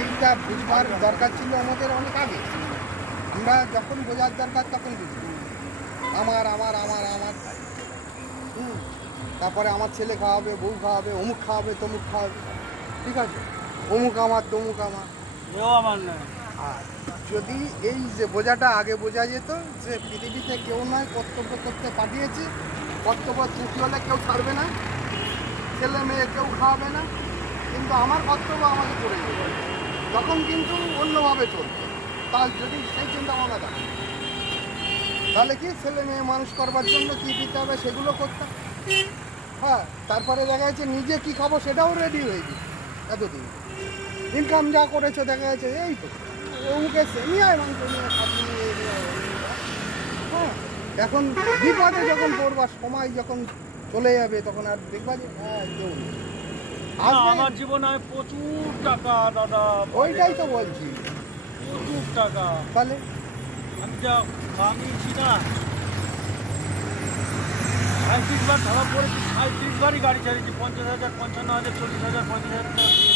এইটা বুঝবার দরকার ছিল আমাদের অনেক আগে। আমরা যখন বোঝার দরকার তখন বুঝি আমার আমার আমার আমার তারপরে আমার ছেলে খাওয়াবে, বউ খাওয়াবে, অমুক খাওয়াবে, তমুক খাওয়াবে, ঠিক আছে, অমুক আমার তমুক আমার। এও আমার না। আর যদি এই যে বোঝাটা আগে বোঝা যেত যে পৃথিবীতে কেউ নয় কর্তব্য করতে পাঠিয়েছি, কর্তব্য ত্রুটি হলে কেউ ছাড়বে না, ছেলে মেয়ে কেউ খাওয়াবে না, কিন্তু আমার কর্তব্য আমাকে করে দেবে, তখন কিন্তু অন্যভাবে চলবে। তার যদি সেই চিন্তা ভাবনা থাকে তাহলে কি ছেলে মেয়ে মানুষ করবার জন্য কী দিতে হবে সেগুলো করতাম। হ্যাঁ, তারপরে দেখা যাচ্ছে নিজে কি খাবো সেটাও রেডি হয়ে গেছে। এতদিন ইনকাম যা করেছে দেখা যাচ্ছে এই তো অমুকে নিয়ে আয় মাংস নিয়ে খাবি নিয়ে হ্যাঁ, এখন বিপদে যখন পড়বার সময় যখন চলে যাবে তখন আর দেখবা যে হ্যাঁ কেউ নেই। আমার জীবনে আমি প্রচুর টাকা দাদা, ওইটাই তো বলছি, প্রচুর টাকা। তাহলে আমি যা কামিয়েছি না, 35 বার ধরা পড়েছি, 35 বারই গাড়ি চালিয়েছি, 50,000, 55,000, 40,000, 50,000 টাকা দিয়ে